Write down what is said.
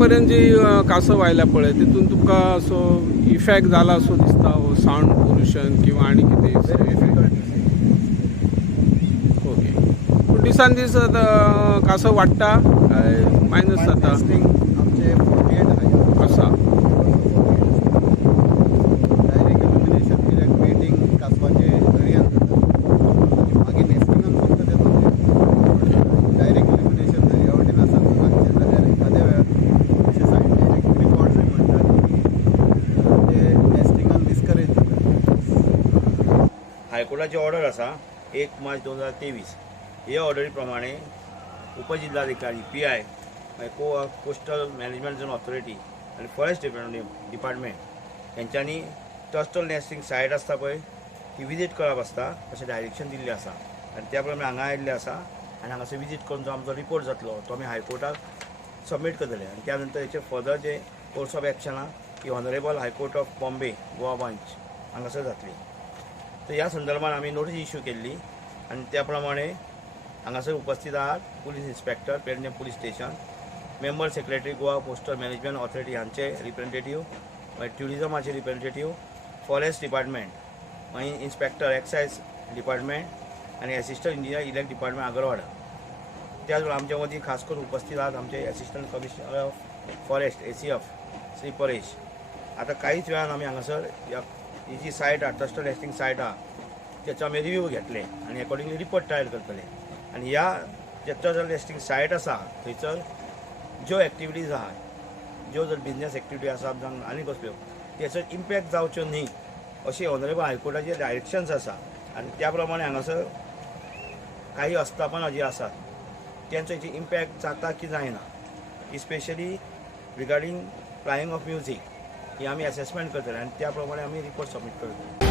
पर्यंत जी कासव व्हायला पळय तितून तुमका असो इफेक्ट जाला असो दिसता साऊंड पोल्युशन किंवा आणि कितें ओके पूण दिसान दीस कासव वाडटा काय मायनस जाता आमचे 48 आसा डायरेक्ट इल्युमिनेशन कित्याक वेटिंग कासवाचे दर्यान जाता मागीर नेस्टिंगान फक्त ते डायरेक्ट इल्युमिनेशन दर्या वटेन आसा मागचे जाल्यार एखाद्या वेळार अशे सायंटिफीक रिपोर्ट्स म्हणटात की ते नेस्टिंगान डिस्करेज जाता. हायकोर्टाची ऑर्डर आसा 1 मार्च 2023 हे ऑर्डरी प्रमाणे उपजिल्हाधिकारी PI coastal management zone authority आणि फॉरेस्ट डिपार्टमेंट यांच्यानी ट्रस्टल नेस्टिंग सायट आसता पळय ती विजीट करप आसता अशें डायरेक्शन दिल्लें आसा आनी त्या प्रमाणे हांगा आयिल्ले आसा आनी हांगासर विजीट करून जो आमचो रिपोर्ट जातलो तो आमी हायकोर्टाक सबमीट करतले आनी त्या नंतर हेचे फर्दर जे कोर्स ऑफ एक्शन आहा ती honourable high court of Bombay Goa branch हांगासर जातली. तर ह्या संदर्भात आमी नोटीस इश्यू केल्ली आनी त्या प्रमाणे हांगासर उपस्थित आहात police inspector Pedne police station, member secretary Goa coastal management authority हांचे रिप्रेझेंटेटिव्ह, मागीर ट्युरिजमाचे रिप्रेझेंटेटिव्ह, फॉरेस्ट डिपार्टमेंट, मागीर इन्स्पेक्टर एक्सायज डिपार्टमेंट आनी assistant engineer elect department Agarwada. त्याच वेळार आमच्या मदीं खास करून उपस्थित आहात आमचे assistant commissioner of forest ACF Shri Paresh. आता काहीच वेळान आमी हांगासर ही जी सायट आहा ट्रस्टल नेस्टिंग सायट आहा त्याचो आमी रिव्यू घेतले आनी अकॉर्डिंगली रिपोर्ट तयार करतले. आनी ह्या जे ट्रस्टल नेस्टिंग सायट आसा थंयसर ज्यो एक्टिविटीज आहात ज्यो जर बिजनेस एक्टिविटी आसा जावं आनी कसल्यो तेचो इम्पॅक्ट जावच्यो न्ही अशी ऑनरेबल हायकोर्टाचे डायरेक्शन्स आसा आनी त्या प्रमाणे हांगासर काही आस्थापना जी आसात त्यांचो हेची इम्पॅक्ट जाता की जायना specially regarding flying of music ही आमी असेसमेंट करतले आनी त्या प्रमाणे आमी रिपोर्ट सबमीट करतले.